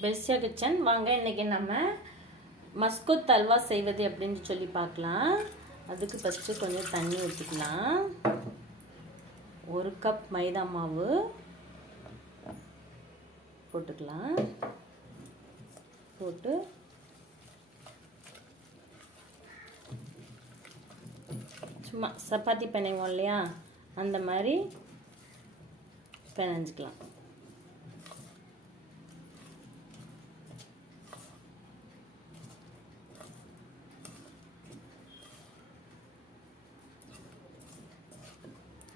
பெஸ்யா kitchen. வாங்க இன்றைக்கி நம்ம மஸ்கோத் அல்வா செய்வது அப்படின்னு சொல்லி பார்க்கலாம். அதுக்கு ஃபஸ்ட்டு கொஞ்சம் தண்ணி ஊற்றிக்கலாம். 1 கப் மைதா மாவு போட்டுக்கலாம். போட்டு சும்மா சப்பாத்தி பிணைவோம் இல்லையா, அந்த மாதிரி பிணைஞ்சிக்கலாம்.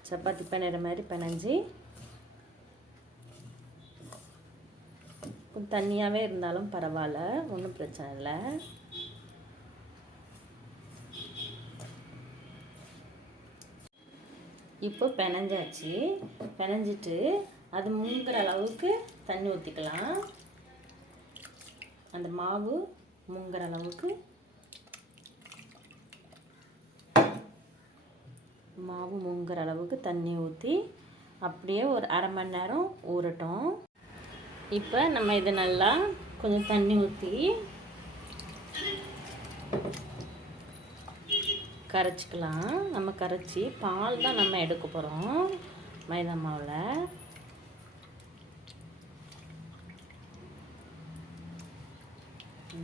சப்பாத்தி பிணைகிற மாதிரி பிணைஞ்சி கொஞ்சம் தண்ணியாகவே இருந்தாலும் பரவாயில்ல, ஒன்றும் பிரச்சனை இல்லை. இப்போ பிணைஞ்சாச்சு. பிணைஞ்சிட்டு அது முங்குற அளவுக்கு தண்ணி ஊற்றிக்கலாம். அந்த மாவு முங்குற அளவுக்கு தண்ணி ஊற்றி அப்படியே ஒரு அரை மணி நேரம் ஊறட்டும். இப்போ நம்ம இது நல்லா கொஞ்சம் தண்ணி ஊற்றி கரைச்சிக்கலாம். நம்ம கரைச்சி பால் தான் நம்ம எடுக்க போகிறோம் மைதா மாவில்.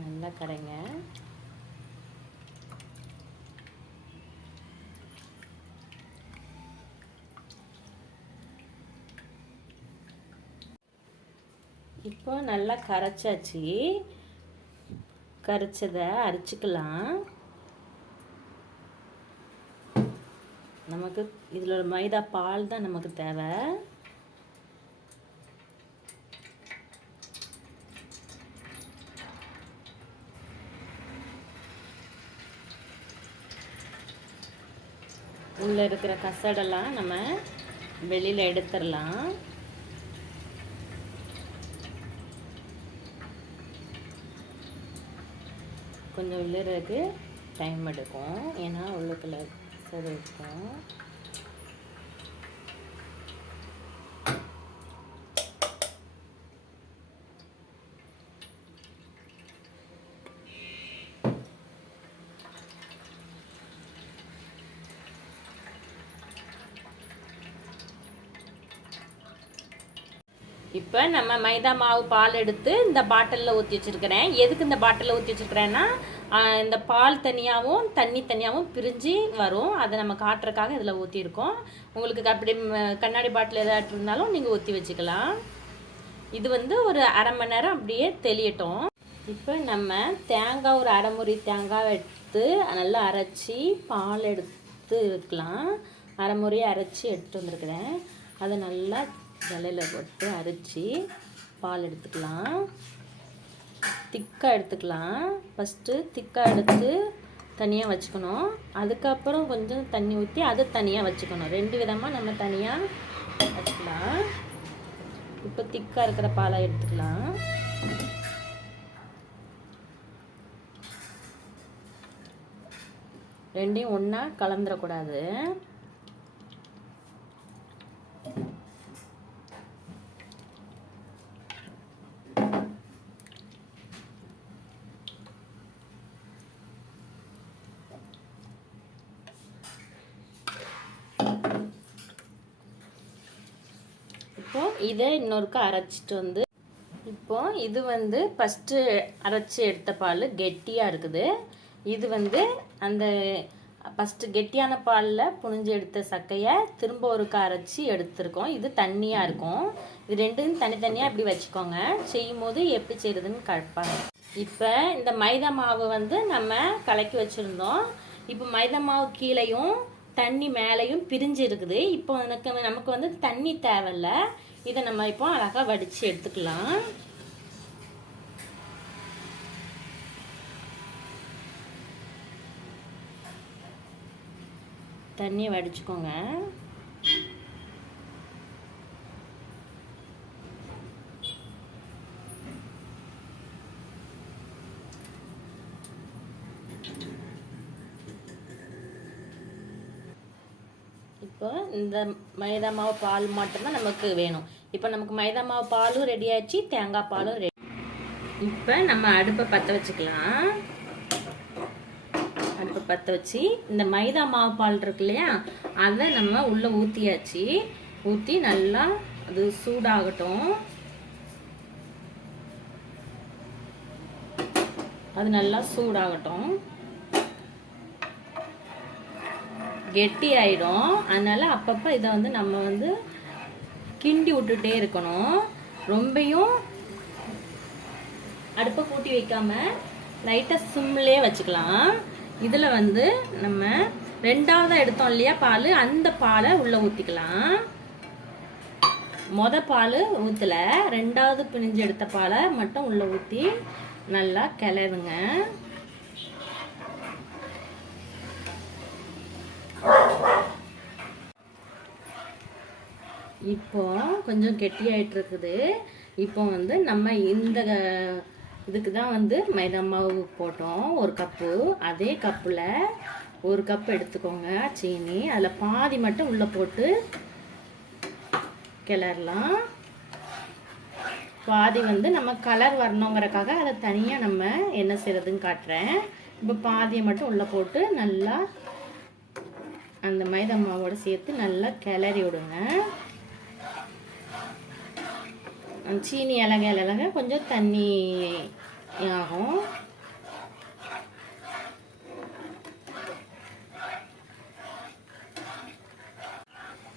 நல்லா கரைங்க. இப்போ நல்லா கரைச்சாச்சு. கரைச்சதை அரைச்சிக்கலாம். நமக்கு இதில் மைதா பால் தான் நமக்கு தேவை. உள்ளே இருக்கிற கசடெல்லாம் நம்ம வெளியில் எடுத்துடலாம். கொஞ்சம் விழுறதுக்கு டைம் எடுக்கும், ஏன்னா உள்ளுக்குள்ள சரி இருக்கும். இப்போ நம்ம மைதா மாவு பால் எடுத்து இந்த பாட்டிலில் ஊற்றி வச்சுருக்கிறேன். எதுக்கு இந்த பாட்டிலில் ஊற்றி வச்சுருக்கிறேன்னா, இந்த பால் தனியாகவும் தண்ணி தனியாகவும் பிரிஞ்சு வரும். அதை நம்ம காட்டுறதுக்காக இதில் ஊற்றிருக்கோம். உங்களுக்கு அப்படி கண்ணாடி பாட்டில் ஏதாட்டு இருந்தாலும் நீங்கள் ஊற்றி வச்சுக்கலாம். இது ஒரு அரை மணி நேரம் அப்படியே தெளியட்டும். இப்போ நம்ம தேங்காய் ஒரு அரை முறி தேங்காய் எடுத்து நல்லா அரைச்சி பால் எடுத்து இருக்கலாம். அரை முறையை அரைச்சி எடுத்துகிட்டு வந்துருக்கிறேன். அதை நல்லா ஜல்லையில் போட்டு அரைச்சி பால் எடுத்துக்கலாம். திக்காக எடுத்துக்கலாம். ஃபஸ்ட்டு திக்காக எடுத்து தனியாக வச்சுக்கணும். அதுக்கப்புறம் கொஞ்சம் தண்ணி ஊற்றி அதை தனியாக வச்சுக்கணும். 2 விதமாக நம்ம தனியாக வச்சுக்கலாம். இப்போ திக்காக இருக்கிற பாலை எடுத்துக்கலாம். ரெண்டையும் ஒன்றா கலந்துடக்கூடாது. இப்போ இதை இன்னொருக்கா அரைச்சிட்டு இப்போ இது ஃபஸ்ட்டு அரைச்சி எடுத்த பால் கெட்டியாக இருக்குது. இது அந்த ஃபஸ்ட்டு கெட்டியான பாலில் புழிஞ்சு எடுத்த சக்கையை திரும்ப ஒருக்கா அரைச்சி எடுத்துருக்கோம். இது தண்ணியாக இருக்கும். இது ரெண்டும் தனித்தனியாக இப்படி வச்சுக்கோங்க. செய்யும் போது எப்படி செய்கிறதுன்னு கலப்பாங்க. இப்போ இந்த மைதா மாவு நம்ம கலக்கி வச்சுருந்தோம். இப்போ மைதா மாவு கீழேயும் தண்ணி மேலேயும் பிரிஞ்சு இருக்குது. இப்போ நமக்கு தண்ணி தேவையில்லை. இதை நம்ம இப்போ அழகாக வடித்து எடுத்துக்கலாம். தண்ணியை வடிச்சுக்கோங்க. இப்போ இந்த மைதா மாவு பால் மட்டும்தான் நமக்கு வேணும். இப்போ நமக்கு மைதா மாவு பாலும் ரெடி ஆயிடுச்சு, தேங்காய் பாலும் ரெடி. இப்போ நம்ம அடுப்பை பற்ற வச்சுக்கலாம். அடுப்பை பற்ற வச்சு இந்த மைதா மாவு பால் இருக்கு இல்லையா, அதை நம்ம உள்ளே ஊற்றியாச்சு. ஊற்றி நல்லா அது சூடாகட்டும். அது நல்லா சூடாகட்டும். கெட்டி ஆகிடும். அதனால் அப்பப்போ இதை வந்து நம்ம வந்து கிண்டி விட்டுட்டே இருக்கணும். ரொம்பையும் அடுப்பை கூட்டி வைக்காமல் லைட்டாக சிம்லேயே வச்சுக்கலாம். இதில் வந்து நம்ம ரெண்டாவதாக எடுத்தோம் இல்லையா பால், அந்த பாலை உள்ளே ஊற்றிக்கலாம். பால் ஊற்றலை, ரெண்டாவது பிழிஞ்சு எடுத்த பாலை மட்டும் உள்ளே ஊற்றி நல்லா கிளறுங்க. இப்போ கொஞ்சம் கெட்டியாயிட்டு இருக்குது. இப்போ வந்து நம்ம இந்த இதுக்கு தான் வந்து மைதா மாவு போட்டோம் 1 கப்பு. அதே கப்பில் 1 கப் எடுத்துக்கோங்க சீனி. அதில் பாதி மட்டும் உள்ளே போட்டு கிளறலாம். பாதி வந்து நம்ம கலர் வரணுங்கிறக்காக அதை தனியாக நம்ம என்ன செய்கிறதுன்னு காட்டுறேன். இப்போ பாதியை மட்டும் உள்ளே போட்டு நல்லா அந்த மைதா மாவோடு சேர்த்து நல்லா கிளறி விடுங்க. சீனி இலக கொஞ்சம் தண்ணி ஆகும்.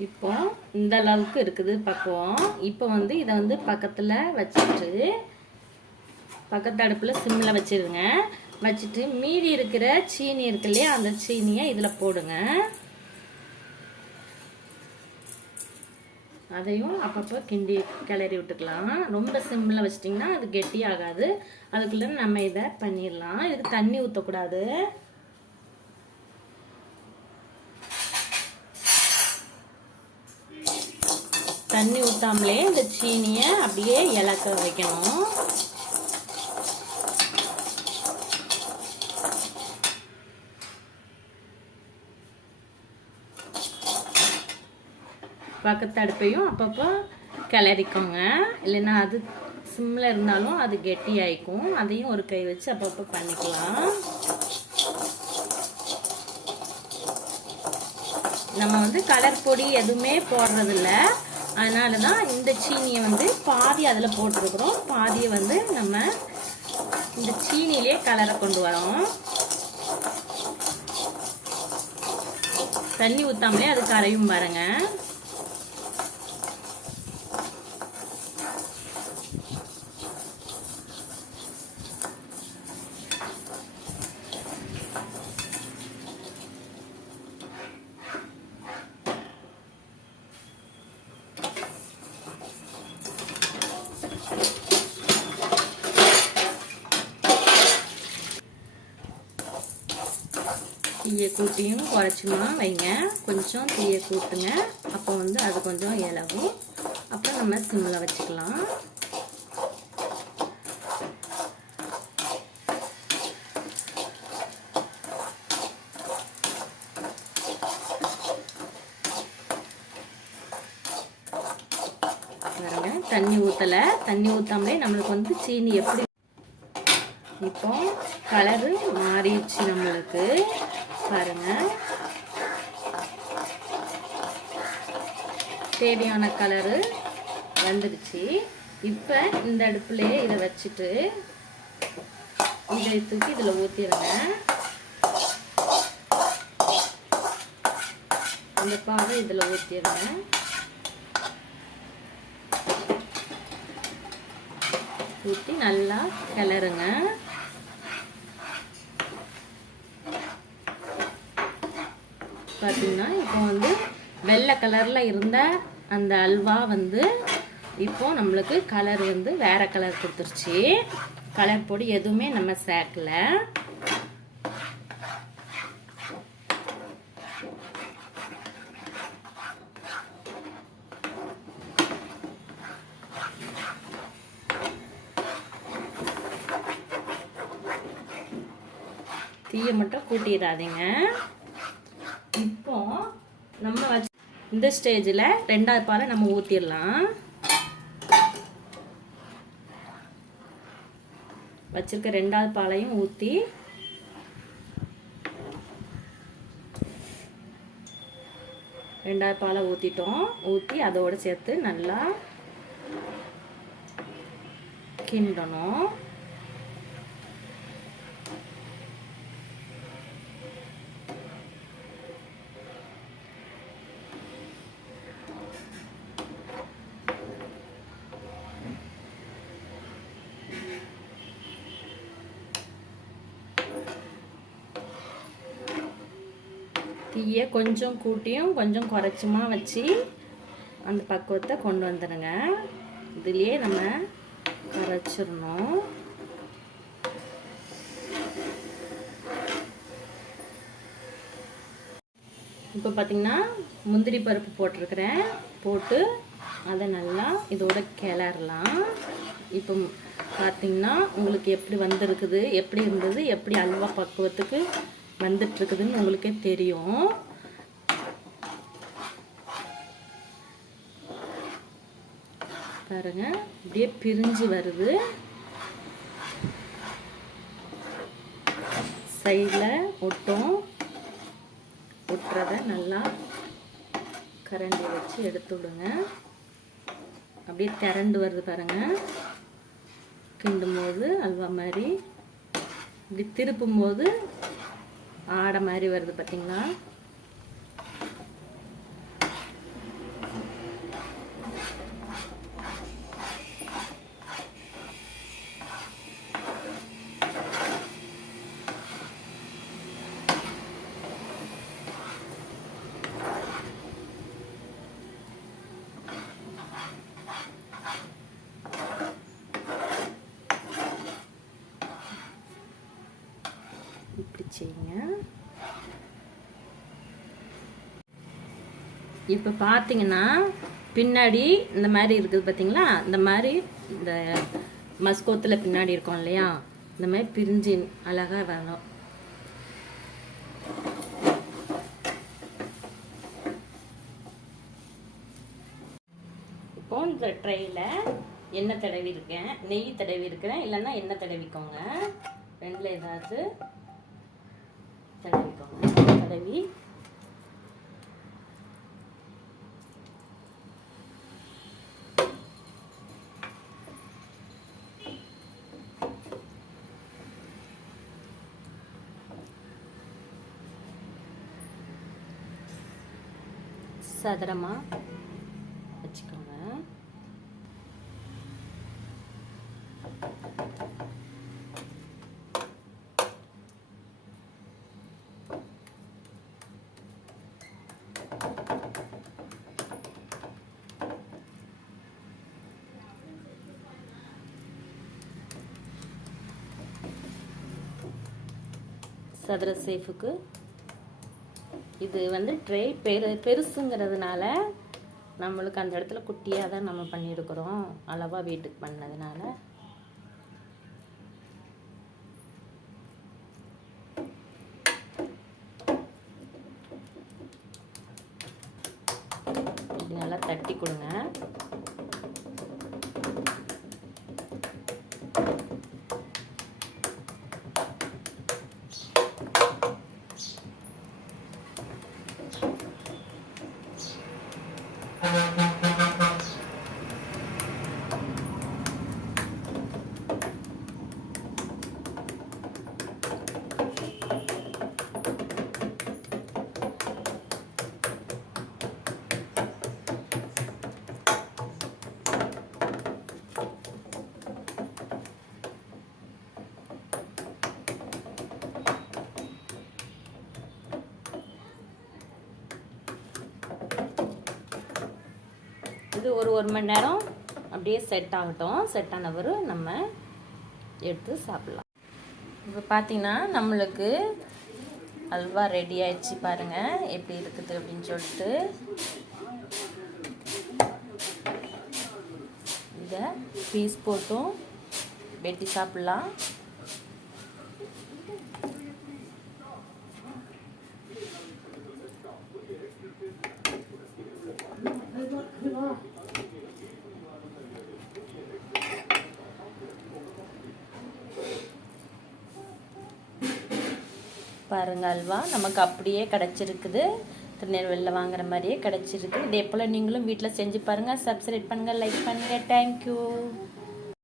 இப்போ இந்த அளவுக்கு இருக்குது பக்குவம். இப்போ வந்து இதை வந்து பக்கத்தில் வச்சுட்டு பக்கத்து அடுப்பில் சிம்மில் வச்சிருங்க. வச்சுட்டு மீதி இருக்கிற சீனி இருக்கு இல்லையா, அந்த சீனியை இதில் போடுங்க. அதையும் அப்பப்போ கிளறி விட்டுக்கலாம். ரொம்ப சிம்மில் வச்சிட்டிங்கன்னா அது கெட்டி ஆகாது. அதுக்குள்ளே நம்ம இதை பண்ணிடலாம். இதுக்கு தண்ணி ஊற்றக்கூடாது. தண்ணி ஊற்றாமலே இந்த சீனியை அப்படியே இலக்க வைக்கணும். பக்கத்து அடுப்பையும் அப்பப்போ கிளறிக்கோங்க. இல்லைன்னா அது சிம்மில் இருந்தாலும் அது கெட்டி ஆகிக்கும். அதையும் ஒரு கை வச்சு அப்பப்போ பண்ணிக்கலாம். நம்ம வந்து கலர் பொடி எதுவுமே போடுறதில்ல. அதனால தான் இந்த சீனியை வந்து பாதி அதில் போட்டிருக்கிறோம். பாதியை வந்து நம்ம இந்த சீனிலே கலரை கொண்டு வரோம். தண்ணி ஊற்றாமலே அது கரையும் பாருங்க. தீயை கூட்டியும் குறைச்சுமா வைங்க. கொஞ்சம் தீயை கூட்டுங்க. அப்போ வந்து அது கொஞ்சம் இலகும். அப்புறம் நம்ம சிம்மில் வச்சுக்கலாம். பாருங்க, தண்ணி ஊற்றலை. தண்ணி ஊற்றாமலே நம்மளுக்கு வந்து சீனி எப்படி இப்போ கலரு மாறிடுச்சு நம்மளுக்கு பாருங்க. தேவையான கலரு வந்துடுச்சு. இப்போ இந்த அடுப்புலேயே இதை வச்சுட்டு இதை தூக்கி இதில் ஊற்றிடுங்க. இந்த பாவை இதில் ஊற்றிடுங்க. ஊற்றி நல்லா கிளறுங்க. பார்த்தீங்கன்னா இப்போ வந்து வெள்ளை கலரில் இருந்த அந்த அல்வா வந்து இப்போ நம்மளுக்கு கலர் வந்து வேற கலர் கொடுத்துருச்சு. கலர் பொடி எதுவுமே நம்ம சேர்க்கல. தீயை மட்டும் கூட்டிடாதீங்க. இப்போ நம்ம இந்த ஸ்டேஜில் ரெண்டாவது பாலை நம்ம ஊற்றிடலாம். வச்சுருக்க 2வது பாலையும் ஊற்றி பாலை ஊற்றிட்டோம். ஊற்றி அதோடு சேர்த்து நல்லா கிண்டணும். தீயை கொஞ்சம் கூட்டியும் கொஞ்சம் குறைச்சுமா வச்சு அந்த பக்குவத்தை கொண்டு வந்துடுங்க. இதுலேயே நம்ம கரைச்சிடணும். இப்போ பார்த்திங்கன்னா முந்திரி பருப்பு போட்டிருக்கிறேன். போட்டு அதை நல்லா இதோட கிளறலாம். இப்போ பார்த்திங்கன்னா உங்களுக்கு எப்படி வந்திருக்குது, எப்படி இருந்தது, எப்படி அல்வா பக்குவத்துக்கு வந்துட்டுருக்குதுன்னு உங்களுக்கே தெரியும். பாருங்க, இப்படியே பிரிஞ்சு வருது. சைடில் ஒட்டுறத நல்லா கரண்டி வச்சு எடுத்து விடுங்க. அப்படியே திரண்டு வருது பாருங்க. கிண்டும் போது அல்வா மாதிரி, இப்படி திருப்பும் போது ஆடை மாதிரி வருது பார்த்தீங்களா. இப்படி செய்யுங்க. இப்போ பார்த்தீங்கன்னா பின்னாடி இந்த மாதிரி இருக்குது பார்த்தீங்களா. இந்த மாதிரி இந்த மஸ்கோத்தில் பின்னாடி இருக்கும் இல்லையா, இந்த மாதிரி பிரிஞ்சு அழகாக வரணும். இப்போ இந்த ட்ரையில் எண்ணெய் தடவி இருக்கேன், நெய் தடவி இருக்கிறேன், இல்லைன்னா எண்ணெய் தடவிக்கோங்க. ரெண்டில் ஏதாவது தடவிக்கோங்க. தடவி சதுரமாக வச்சுக்கோங்க. சதுர சேஃபுக்கு இது வந்து ட்ரை பெருசுங்கிறதுனால நம்மளுக்கு அந்த இடத்துல குட்டியாக தான் நம்ம பண்ணியிருக்கிறோம், அளவாக வீட்டுக்கு பண்ணதுனால. இப்படி நல்லா தட்டி கொடுங்க. இது ஒரு மணி நேரம் அப்படியே செட் ஆகட்டும். செட் ஆனவர் நம்ம எடுத்து சாப்பிட்லாம். இப்போ பார்த்தீங்கன்னா நம்மளுக்கு அல்வா ரெடி ஆயிடுச்சு. பாருங்கள் எப்படி இருக்குது அப்படின்னு சொல்லிட்டு. இதை பீஸ் போட்டும் வெட்டி சாப்பிட்லாம். பாருங்கள் அல்வா நமக்கு அப்படியே கிடச்சிருக்குது. திருநெல்வேலியில் வாங்குற மாதிரியே கிடச்சிருக்கு. இதே போல் நீங்களும் வீட்டில் செஞ்சு பாருங்கள். சப்ஸ்கிரைப் பண்ணுங்கள், லைக் பண்ணுங்கள். தேங்க்யூ.